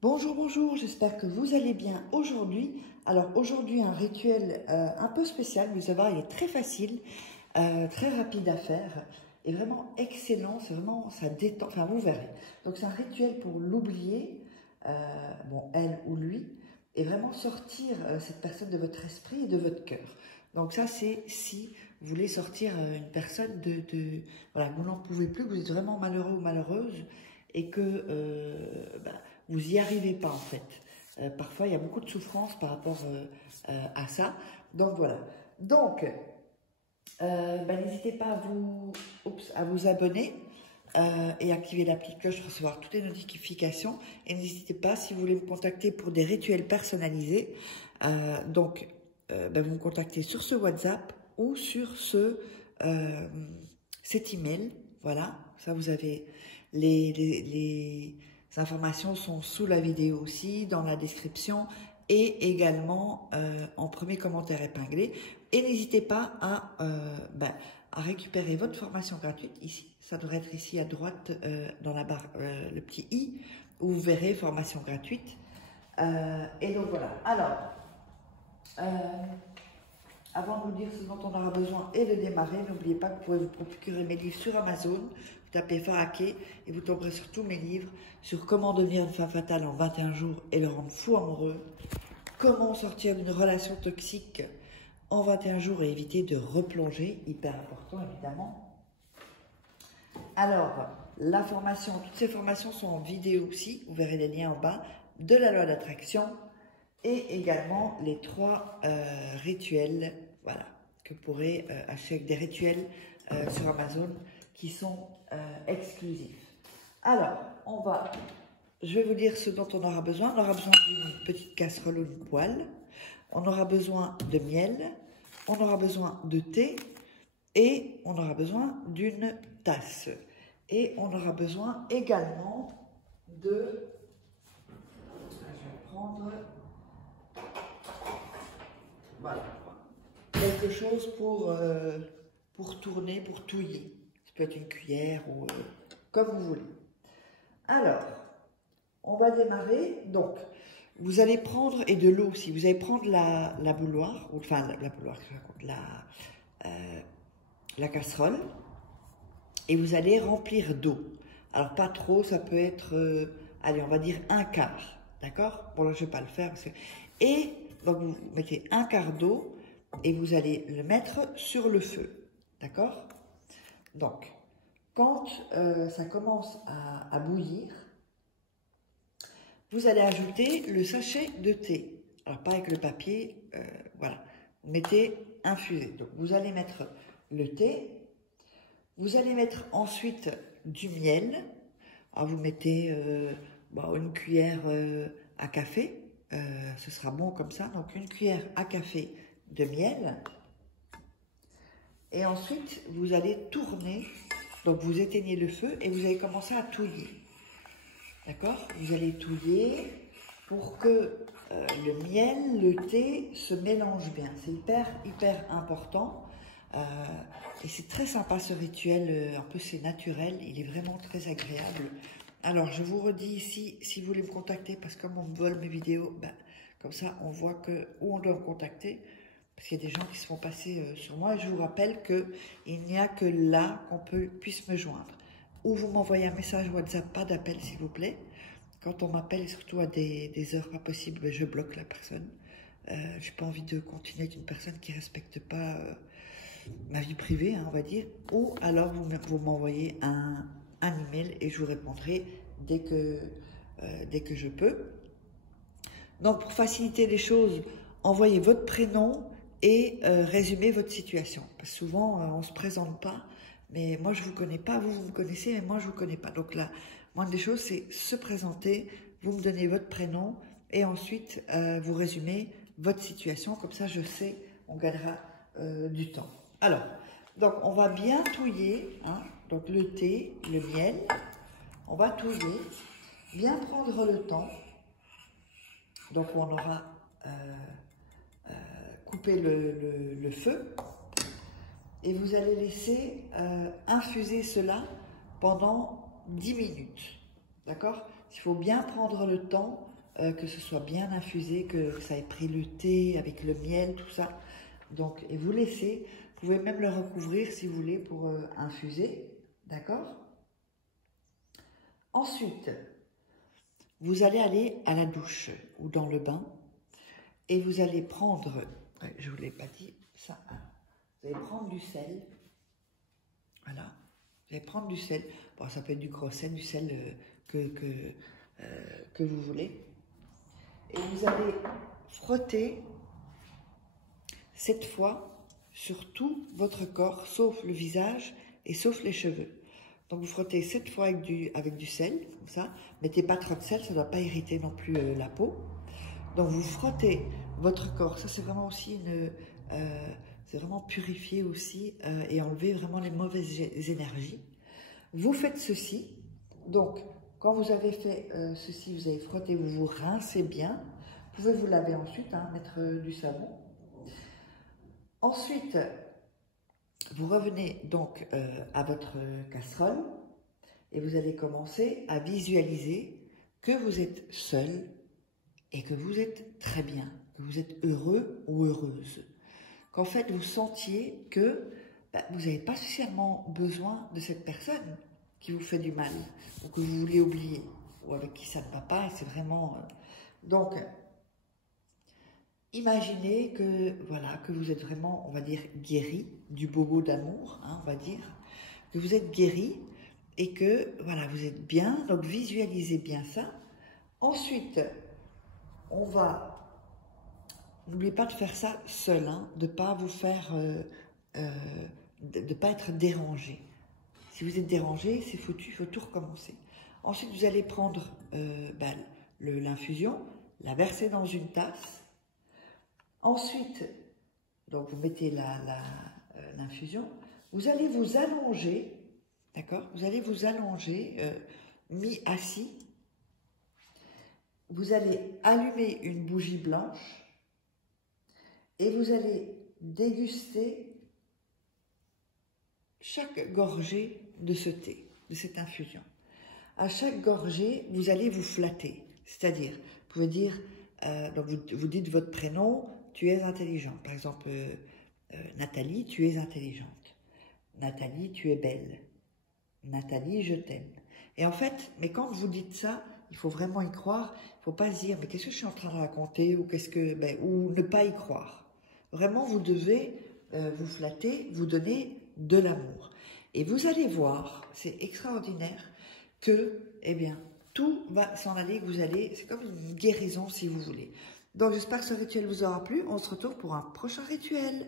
Bonjour, bonjour, j'espère que vous allez bien aujourd'hui. Alors aujourd'hui un rituel un peu spécial, vous allez voir, il est très facile, très rapide à faire et vraiment excellent, c'est vraiment, ça détend, enfin vous verrez. Donc c'est un rituel pour l'oublier, bon elle ou lui, et vraiment sortir cette personne de votre esprit et de votre cœur. Donc ça c'est si vous voulez sortir une personne voilà, vous n'en pouvez plus, vous êtes vraiment malheureux ou malheureuse et que vous n'y arrivez pas en fait. Parfois, il y a beaucoup de souffrance par rapport à ça. Donc voilà. Donc, n'hésitez pas à vous abonner et activer l'appli cloche pour recevoir toutes les notifications. Et n'hésitez pas, si vous voulez me contacter pour des rituels personnalisés, vous me contactez sur ce WhatsApp ou sur cet email. Voilà, ça vous avez les informations sont sous la vidéo aussi, dans la description et également en premier commentaire épinglé. Et n'hésitez pas à récupérer votre formation gratuite ici. Ça devrait être ici à droite dans la barre, le petit i, où vous verrez formation gratuite. Et donc voilà. Alors, avant de vous dire ce dont on aura besoin et de démarrer, n'oubliez pas que vous pouvez vous procurer mes livres sur Amazon. Vous tapez Faraké et vous tomberez sur tous mes livres sur comment devenir une femme fatale en 21 jours et le rendre fou amoureux, comment sortir d'une relation toxique en 21 jours et éviter de replonger, hyper important évidemment. Alors, la formation, toutes ces formations sont en vidéo aussi, vous verrez les liens en bas, de la loi d'attraction et également les 3 rituels, voilà, que vous pourrez acheter avec des rituels sur Amazon qui sont exclusifs. Alors, je vais vous dire ce dont on aura besoin. On aura besoin d'une petite casserole ou une poêle. On aura besoin de miel. On aura besoin de thé. Et on aura besoin d'une tasse. Et on aura besoin également de... Je vais prendre... Voilà. Quelque chose pour tourner, pour touiller. Ça peut être une cuillère ou comme vous voulez. Alors, on va démarrer. Donc, vous allez prendre, et de l'eau aussi, vous allez prendre la bouilloire, enfin la bouilloire, la casserole, et vous allez remplir d'eau. Alors, pas trop, ça peut être, allez, on va dire un quart, d'accord? Bon, là, je ne vais pas le faire. Et donc, vous mettez un quart d'eau, et vous allez le mettre sur le feu, d'accord? Donc, quand ça commence à bouillir, vous allez ajouter le sachet de thé. Alors, pas avec le papier, voilà. Vous mettez infusé. Donc, vous allez mettre le thé. Vous allez mettre ensuite du miel. Alors, vous mettez une cuillère à café. Ce sera bon comme ça. Donc, une cuillère à café de miel. Et ensuite, vous allez tourner. Donc, vous éteignez le feu et vous allez commencer à touiller. D'accord? Vous allez touiller pour que le miel, le thé se mélangent bien. C'est hyper important. Et c'est très sympa ce rituel. En plus, c'est naturel. Il est vraiment très agréable. Alors, je vous redis ici, si vous voulez me contacter, parce que comme on me vole mes vidéos, comme ça, on voit où on doit me contacter. Parce qu'il y a des gens qui se font passer sur moi. Et je vous rappelle qu'il n'y a que là qu'on puisse me joindre. Ou vous m'envoyez un message WhatsApp, pas d'appel s'il vous plaît. Quand on m'appelle, surtout à des heures pas possibles, je bloque la personne. Je n'ai pas envie de continuer avec une personne qui ne respecte pas ma vie privée, hein, on va dire. Ou alors vous m'envoyez un email et je vous répondrai dès que je peux. Donc pour faciliter les choses, envoyez votre prénom et résumez votre situation. Parce que souvent, on ne se présente pas. Mais moi, je ne vous connais pas, vous me connaissez, mais moi, je ne vous connais pas. Donc la moindre des choses, c'est se présenter, vous me donnez votre prénom, et ensuite, vous résumez votre situation. Comme ça, je sais, on gagnera du temps. Alors, donc, on va bien touiller, hein, donc le thé, le miel, on va touiller, bien prendre le temps. Donc, on aura coupé le feu. Et vous allez laisser infuser cela pendant 10 minutes. D'accord? il faut bien prendre le temps, que ce soit bien infusé, que ça ait pris le thé avec le miel, tout ça. Donc, et vous laissez, vous pouvez même le recouvrir si vous voulez pour infuser, d'accord? Ensuite, vous allez aller à la douche ou dans le bain et vous allez prendre, je ne vous l'ai pas dit, ça, hein, vous allez prendre du sel, voilà, vous allez prendre du sel, bon, ça peut être du gros sel, du sel que vous voulez, et vous allez frotter 7 fois sur tout votre corps, sauf le visage et sauf les cheveux. Donc vous frottez 7 fois avec du sel, comme ça. Mettez pas trop de sel, ça ne doit pas irriter non plus la peau. Donc vous frottez votre corps, ça c'est vraiment aussi c'est vraiment purifier aussi et enlever vraiment les mauvaises énergies. Vous faites ceci, donc quand vous avez fait ceci, vous avez frotté, vous vous rincez bien. Vous pouvez vous laver ensuite, hein, mettre du savon. Ensuite, vous revenez donc à votre casserole et vous allez commencer à visualiser que vous êtes seul et que vous êtes très bien, que vous êtes heureux ou heureuse. Qu'en fait, vous sentiez que vous n'avez pas spécialement besoin de cette personne qui vous fait du mal ou que vous voulez oublier ou avec qui ça ne va pas et c'est vraiment... Donc, imaginez que, voilà, que vous êtes vraiment, on va dire, guéri du bobo d'amour, hein, on va dire, que vous êtes guéri et que, voilà, vous êtes bien, donc visualisez bien ça. Ensuite, on va, n'oubliez pas de faire ça seul, hein, de ne pas vous faire, de pas être dérangé. Si vous êtes dérangé, c'est foutu, il faut tout recommencer. Ensuite, vous allez prendre l'infusion, la verser dans une tasse. Ensuite, donc vous mettez l'infusion, vous allez vous allonger, d'accord? Vous allez vous allonger, mi-assis. Vous allez allumer une bougie blanche et vous allez déguster chaque gorgée de ce thé, de cette infusion. À chaque gorgée, vous allez vous flatter, c'est-à-dire, vous pouvez dire, donc vous dites votre prénom, tu es intelligent. Par exemple, Nathalie, tu es intelligente. Nathalie, tu es belle. Nathalie, je t'aime. Et en fait, mais quand vous dites ça, il faut vraiment y croire. Il ne faut pas se dire, mais qu'est-ce que je suis en train de raconter ou ou ne pas y croire. Vraiment, vous devez vous flatter, vous donner de l'amour. Et vous allez voir, c'est extraordinaire, que, eh bien, tout va s'en aller, c'est comme une guérison si vous voulez. Donc j'espère que ce rituel vous aura plu. On se retrouve pour un prochain rituel.